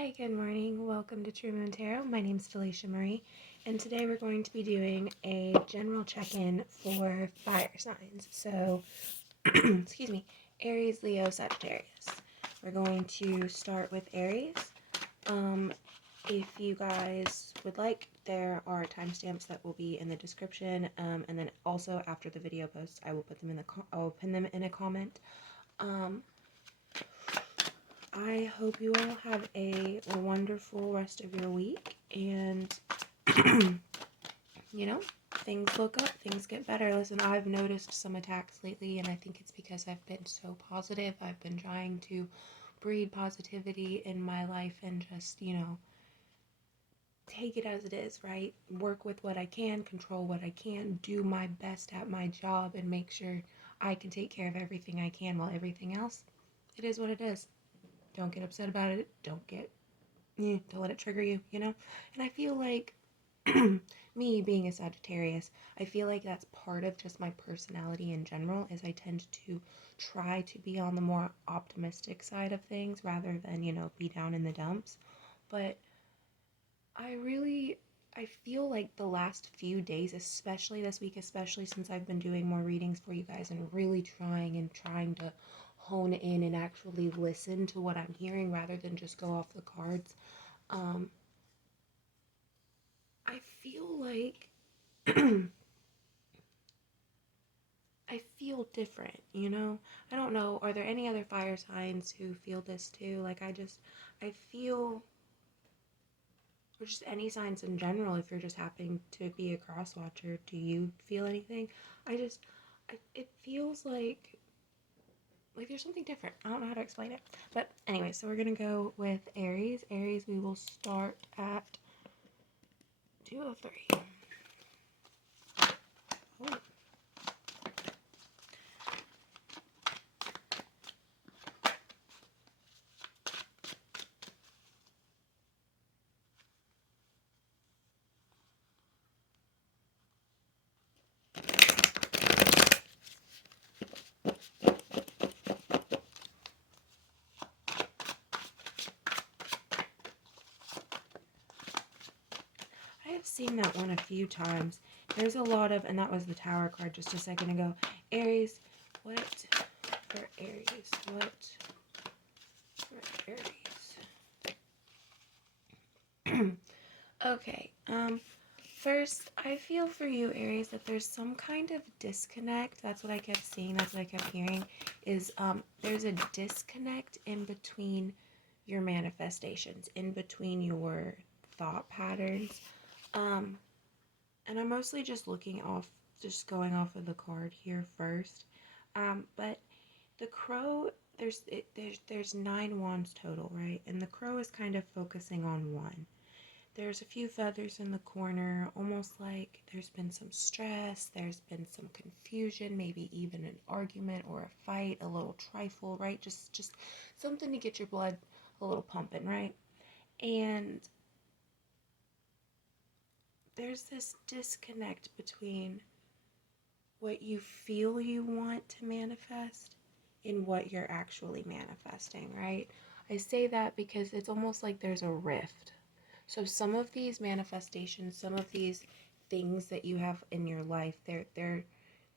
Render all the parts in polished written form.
Hi, good morning. Welcome to True Moon Tarot. My name is Felicia Marie, and today we're going to be doing a general check-in for fire signs. So, excuse me, Aries, Leo, Sagittarius. We're going to start with Aries. If you guys would like, there are timestamps that will be in the description, and then also after the video posts, I will put them in I will pin them in a comment. I hope you all have a wonderful rest of your week, and things look up, things get better. Listen, I've noticed some attacks lately, and I think it's because I've been so positive. I've been trying to breed positivity in my life and just, take it as it is, right? Work with what I can, control what I can, do my best at my job, and make sure I can take care of everything I can, while everything else, it is what it is. Don't get upset about it. Don't let it trigger you, And I feel like, me being a Sagittarius, I feel like that's part of just my personality in general, is I tend to try to be on the more optimistic side of things rather than, be down in the dumps. But I feel like the last few days, especially this week, especially since I've been doing more readings for you guys and really trying to hone in and actually listen to what I'm hearing rather than just go off the cards. I feel like I feel different, I don't know. Are there any other fire signs who feel this too? I feel, or just any signs in general, if you're just happening to be a cross watcher, do you feel anything? It feels like there's something different. I don't know how to explain it. But anyway, so we're going to go with Aries. Aries, we will start at 203. Oh. I have seen that one a few times. There's a lot of, and that was the Tower card just a second ago. Aries, what for Aries? What for Aries? Okay, first, I feel for you, Aries, that there's some kind of disconnect. That's what I kept seeing, that's what I kept hearing, is there's a disconnect in between your manifestations, in between your thought patterns. And I'm mostly just going off of the card here first. But the crow, there's 9 wands total, right? And the crow is kind of focusing on one. There's a few feathers in the corner, almost like there's been some stress, there's been some confusion, maybe even an argument or a fight, a little trifle, right? Just something to get your blood a little pumping, right? And there's this disconnect between what you feel you want to manifest and what you're actually manifesting, right? I say that because it's almost like there's a rift. So some of these manifestations, some of these things that you have in your life, there's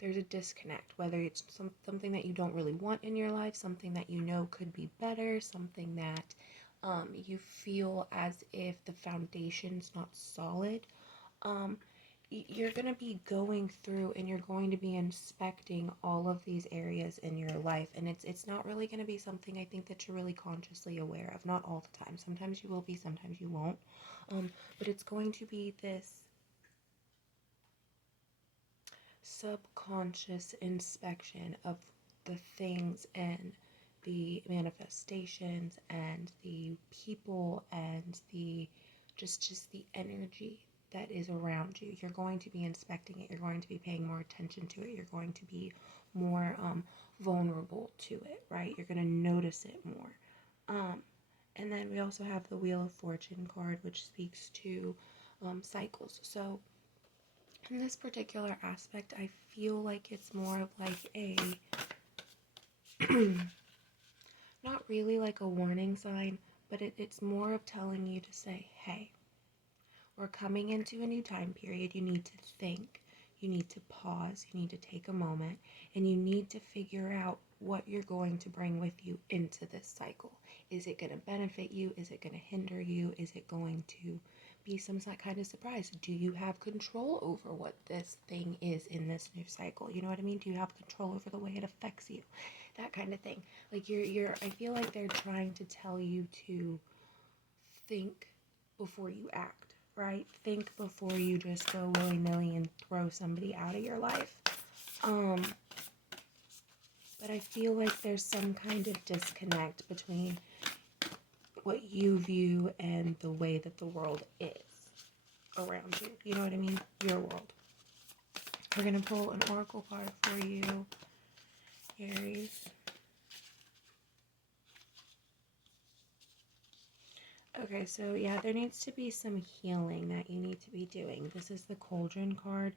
a disconnect, whether it's something that you don't really want in your life, something that you know could be better, something that you feel as if the foundation's not solid. You're going to be going through and you're going to be inspecting all of these areas in your life, and it's not really going to be something I think that you're really consciously aware of. Not all the time. Sometimes you will be, sometimes you won't. But it's going to be this subconscious inspection of the things and the manifestations and the people and the just the energy that is around you. You're going to be inspecting it. You're going to be paying more attention to it. You're going to be more vulnerable to it, right? You're going to notice it more. And then we also have the Wheel of Fortune card, which speaks to cycles. So in this particular aspect, I feel like it's more of like a not really like a warning sign, but it's more of telling you to say, hey, we're coming into a new time period. You need to think, you need to pause, you need to take a moment, and you need to figure out what you're going to bring with you into this cycle. Is it going to benefit you? Is it going to hinder you? Is it going to be some kind of surprise? Do you have control over what this thing is in this new cycle? You know what I mean? Do you have control over the way it affects you? That kind of thing. Like I feel like they're trying to tell you to think before you act, right? Think before you just go willy-nilly and throw somebody out of your life. But I feel like there's some kind of disconnect between what you view and the way that the world is around you. You know what I mean? Your world. We're going to pull an oracle card for you, Aries. Okay, so yeah, there needs to be some healing that you need to be doing. This is the Cauldron card.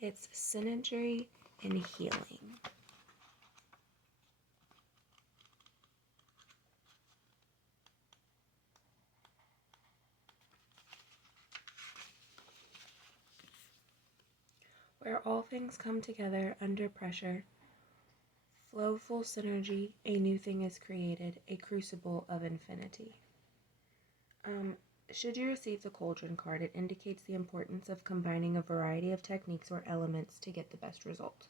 It's synergy and healing. Where all things come together under pressure, flowful synergy, a new thing is created, a crucible of infinity. Should you receive the Cauldron card, it indicates the importance of combining a variety of techniques or elements to get the best result.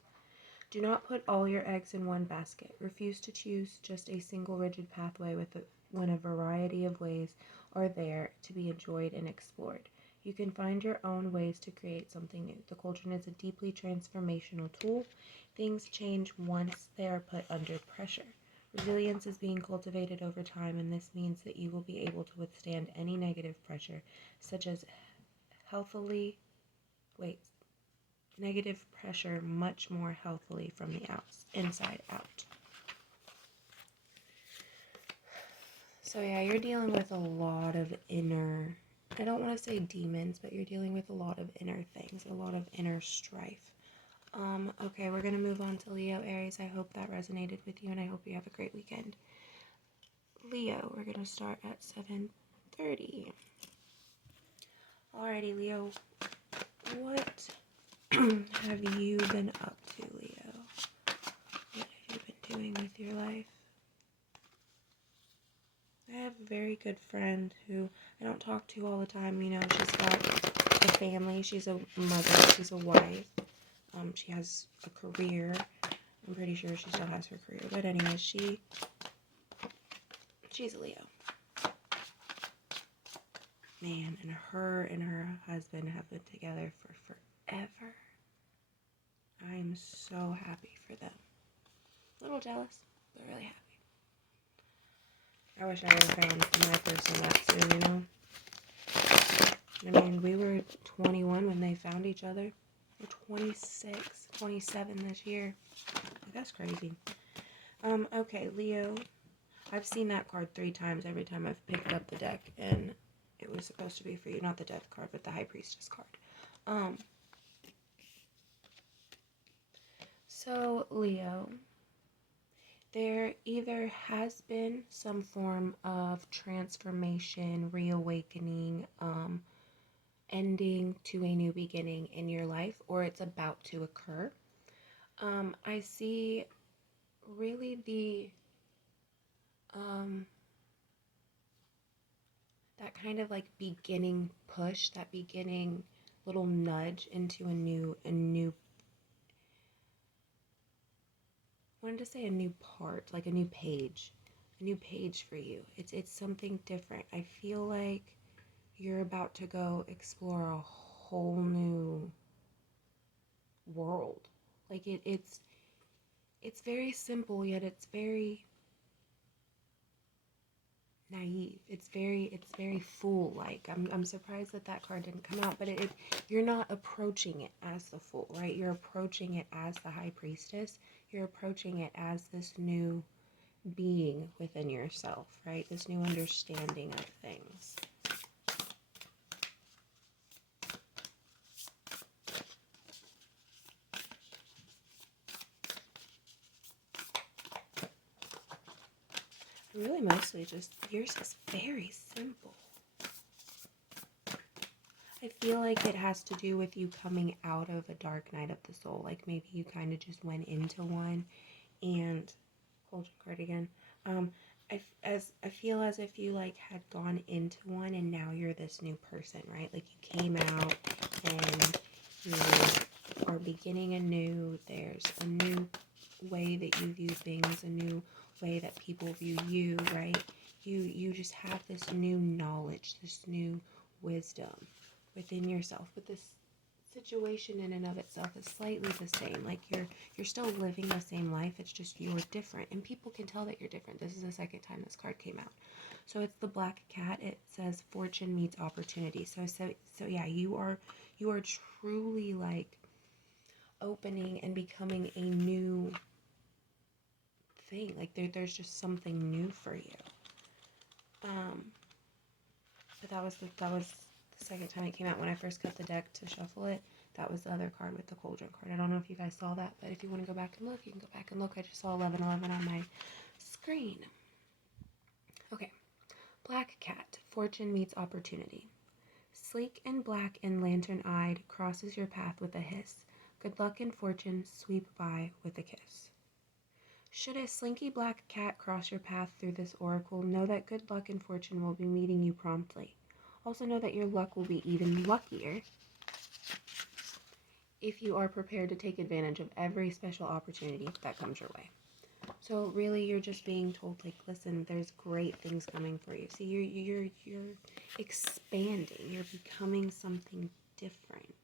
Do not put all your eggs in one basket. Refuse to choose just a single rigid pathway when a variety of ways are there to be enjoyed and explored. You can find your own ways to create something new. The Cauldron is a deeply transformational tool. Things change once they are put under pressure. Resilience is being cultivated over time, and this means that you will be able to withstand any negative pressure, such as negative pressure much more healthily from the inside out. So yeah, you're dealing with a lot of inner, I don't want to say demons, but you're dealing with a lot of inner things, a lot of inner strife. Okay, we're going to move on to Leo, Aries. I hope that resonated with you, and I hope you have a great weekend. Leo, we're going to start at 7:30. Alrighty, Leo, what have you been up to, Leo? What have you been doing with your life? I have a very good friend who I don't talk to all the time. You know, she's got a family. She's a mother. She's a wife. She has a career. I'm pretty sure she still has her career. But anyways, she's a Leo. Man, and her husband have been together for forever. I am so happy for them. A little jealous, but really happy. I wish I would have found my person that soon, you know? I mean, we were 21 when they found each other. We're 26, 27 this year. That's crazy. Okay, Leo. I've seen that card 3 times every time I've picked up the deck, and it was supposed to be for you. Not the Death card, but the High Priestess card. So, Leo, there either has been some form of transformation, reawakening, ending to a new beginning in your life, or it's about to occur. I see really that kind of like beginning push, that beginning little nudge into a new I wanted to say a new part, like a new page for you. It's something different. I feel like you're about to go explore a whole new world. Like it's very simple, yet it's very naive. It's very fool-like. I'm surprised that card didn't come out, but you're not approaching it as the fool, right? You're approaching it as the High Priestess. You're approaching it as this new being within yourself, right? This new understanding of things. really mostly just, yours is very simple. I feel like it has to do with you coming out of a dark night of the soul. Like maybe you kind of just went into one and, hold your card again. I feel as if you like had gone into one and now you're this new person, right? Like you came out and you are beginning anew. There's a new way that you view things, a new way that people view you, right? You just have this new knowledge, this new wisdom within yourself. But this situation in and of itself is slightly the same. Like you're still living the same life, it's just you're different, and people can tell that you're different. This is the second time this card came out. So it's the black cat. It says fortune meets opportunity. So yeah, you are truly like opening and becoming a new thing. Like there's just something new for you. But that was the second time it came out. When I first cut the deck to shuffle it, that was the other card with the cauldron card. I don't know if you guys saw that, but if you want to go back and look, you can go back and look. I just saw 1111 on my screen. Okay. Black cat. Fortune meets opportunity. Sleek and black and lantern-eyed, crosses your path with a hiss. Good luck and fortune sweep by with a kiss. Should a slinky black cat cross your path through this oracle, know that good luck and fortune will be meeting you promptly. Also know that your luck will be even luckier if you are prepared to take advantage of every special opportunity that comes your way. So really, you're just being told, like, listen, there's great things coming for you. See, you're expanding. You're becoming something different.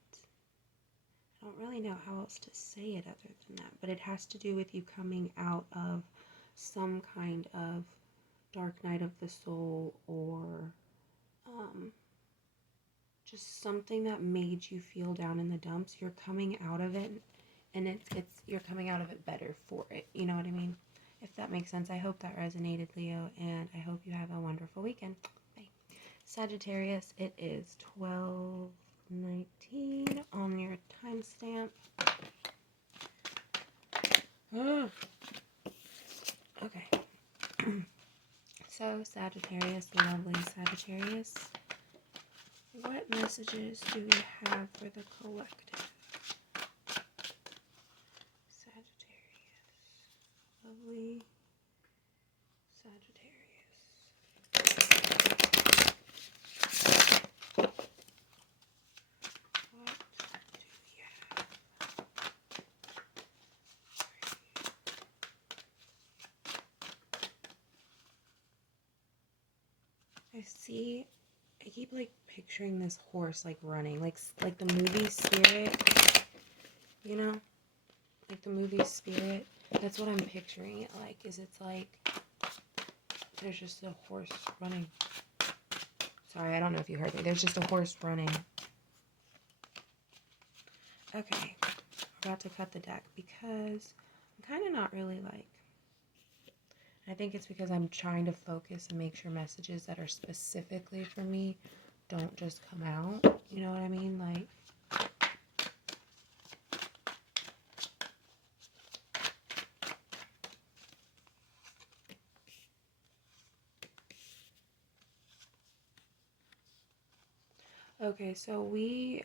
I don't really know how else to say it other than that, but it has to do with you coming out of some kind of dark night of the soul, or just something that made you feel down in the dumps. You're coming out of it, and you're coming out of it better for it. You know what I mean? If that makes sense. I hope that resonated, Leo, and I hope you have a wonderful weekend. Bye. Sagittarius, it is 12:19 on your timestamp. Okay. So, Sagittarius, lovely Sagittarius, what messages do we have for the collective? Sagittarius, lovely Sagittarius. What do we have? I keep like picturing this horse like running, like the movie Spirit, you know, like the movie Spirit. That's what I'm picturing it like. It's like there's just a horse running. Sorry, I don't know if you heard me. There's just a horse running. Okay, we're about to cut the deck because I'm kind of not really like. I think it's because I'm trying to focus and make sure messages that are specifically for me don't just come out. You know what I mean? Like, okay, so we,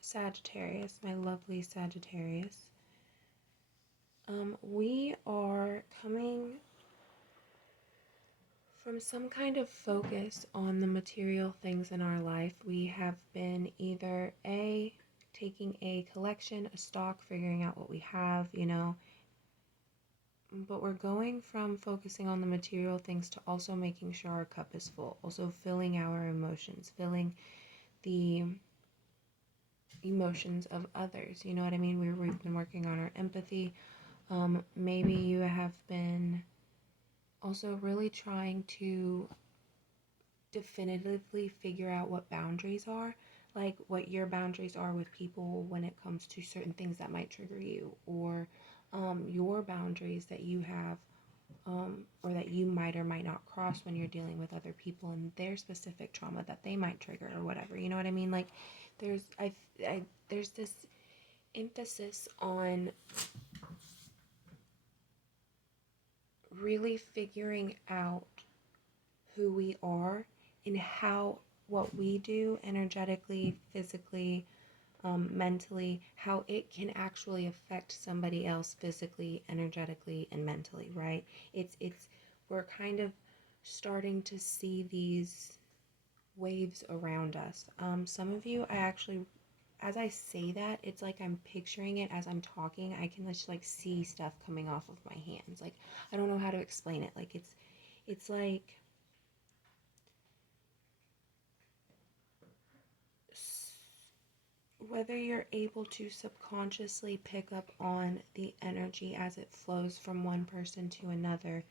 Sagittarius, my lovely Sagittarius, we are coming from some kind of focus on the material things in our life. We have been either taking a collection, a stock, figuring out what we have, you know, but we're going from focusing on the material things to also making sure our cup is full, also filling our emotions, filling the emotions of others. You know what I mean? We've been working on our empathy. Maybe you have been also really trying to definitively figure out what boundaries are, like what your boundaries are with people when it comes to certain things that might trigger you, or your boundaries that you have, or that you might or might not cross when you're dealing with other people and their specific trauma that they might trigger or whatever. You know what I mean? Like there's this emphasis on really figuring out who we are and how what we do energetically, physically, mentally, how it can actually affect somebody else physically, energetically, and mentally, right? We're kind of starting to see these waves around us. Some of you, I actually, as I say that, it's like I'm picturing it as I'm talking. I can just like see stuff coming off of my hands. Like, I don't know how to explain it. Like, it's like whether you're able to subconsciously pick up on the energy as it flows from one person to another,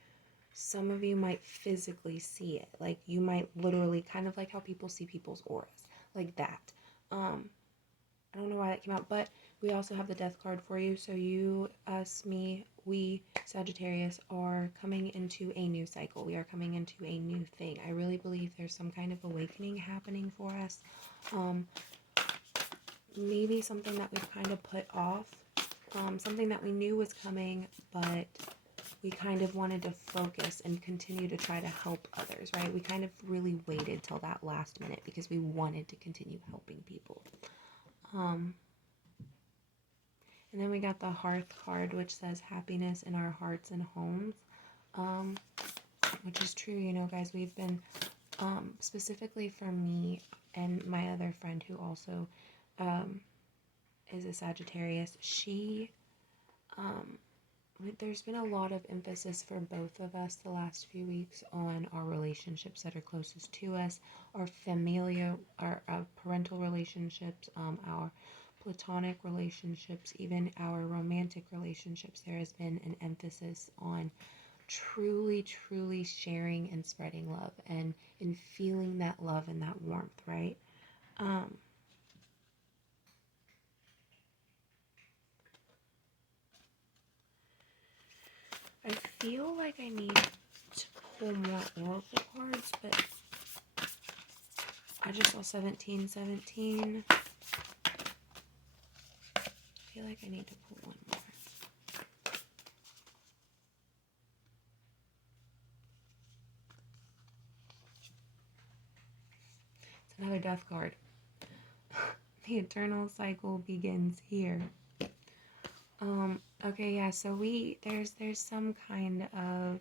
some of you might physically see it. Like, you might literally, kind of like how people see people's auras, like that. I don't know why that came out, but we also have the death card for you. So you, us, me, we, Sagittarius, are coming into a new cycle. We are coming into a new thing. I really believe there's some kind of awakening happening for us. Maybe something that we've kind of put off, something that we knew was coming, but we kind of wanted to focus and continue to try to help others, right? We kind of really waited till that last minute because we wanted to continue helping people. And then we got the Hearth card, which says happiness in our hearts and homes, which is true, you know, guys. We've been, specifically for me and my other friend who also is a Sagittarius, there's been a lot of emphasis for both of us the last few weeks on our relationships that are closest to us, our familial, our parental relationships, our platonic relationships, even our romantic relationships. There has been an emphasis on truly, truly sharing and spreading love and in feeling that love and that warmth, right? I feel like I need to pull more oracle cards, but I just saw 1717. I feel like I need to pull one more. It's another death card. The eternal cycle begins here. Okay, yeah, so there's some kind of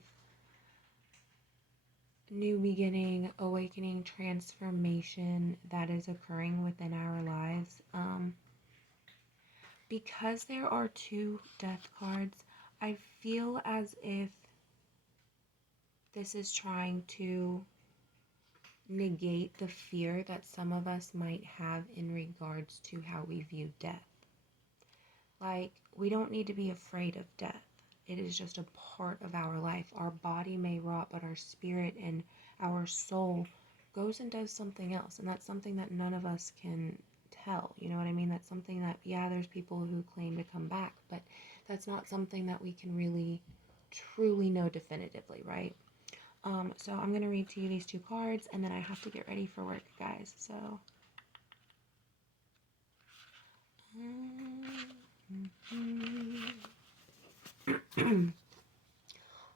new beginning, awakening, transformation that is occurring within our lives. Because there are two death cards, I feel as if this is trying to negate the fear that some of us might have in regards to how we view death. Like, we don't need to be afraid of death. It is just a part of our life. Our body may rot, but our spirit and our soul goes and does something else. And that's something that none of us can tell. You know what I mean? That's something that, yeah, there's people who claim to come back, but that's not something that we can really truly know definitively, right? So I'm going to read to you these two cards, and then I have to get ready for work, guys. So,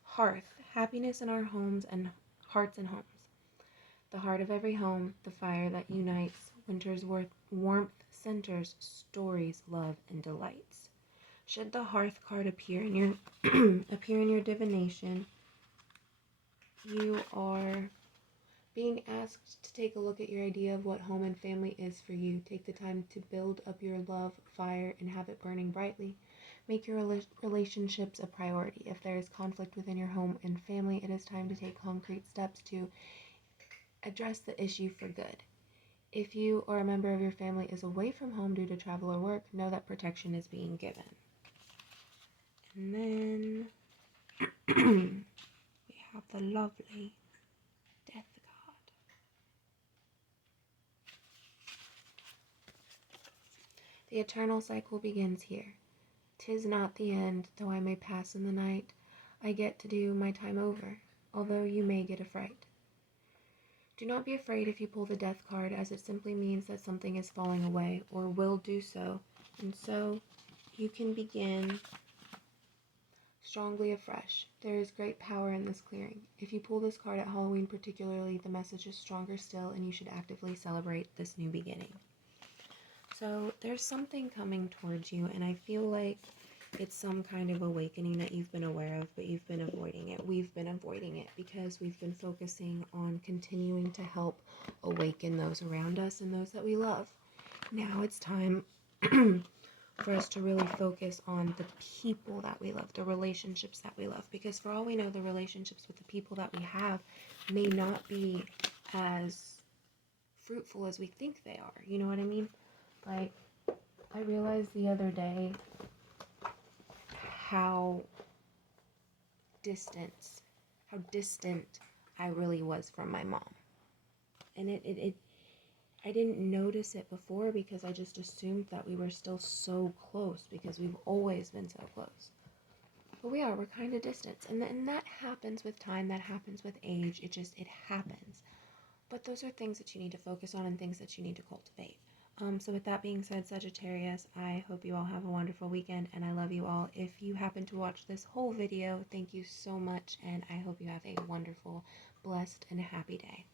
Hearth, happiness in our homes and hearts and homes. The heart of every home, the fire that unites, winter's warmth centers, stories, love, and delights. Should the Hearth card appear in your appear in your divination, you are being asked to take a look at your idea of what home and family is for you. Take the time to build up your love fire and have it burning brightly. Make your relationships a priority. If there is conflict within your home and family, it is time to take concrete steps to address the issue for good. If you or a member of your family is away from home due to travel or work, know that protection is being given. And then we have the lovely Death card. The eternal cycle begins here. 'Tis not the end, though I may pass in the night. I get to do my time over, although you may get a fright. Do not be afraid if you pull the death card, as it simply means that something is falling away, or will do so, and so you can begin strongly afresh. There is great power in this clearing. If you pull this card at Halloween particularly, the message is stronger still, and you should actively celebrate this new beginning. So there's something coming towards you, and I feel like it's some kind of awakening that you've been aware of, but you've been avoiding it. We've been avoiding it because we've been focusing on continuing to help awaken those around us and those that we love. Now it's time for us to really focus on the people that we love, the relationships that we love, because for all we know, the relationships with the people that we have may not be as fruitful as we think they are. You know what I mean? Like, I realized the other day how distant I really was from my mom. And I didn't notice it before because I just assumed that we were still so close because we've always been so close. But we're kind of distant. And that happens with time, that happens with age. It happens. But those are things that you need to focus on and things that you need to cultivate. So with that being said, Sagittarius, I hope you all have a wonderful weekend, and I love you all. If you happen to watch this whole video, thank you so much, and I hope you have a wonderful, blessed, and happy day.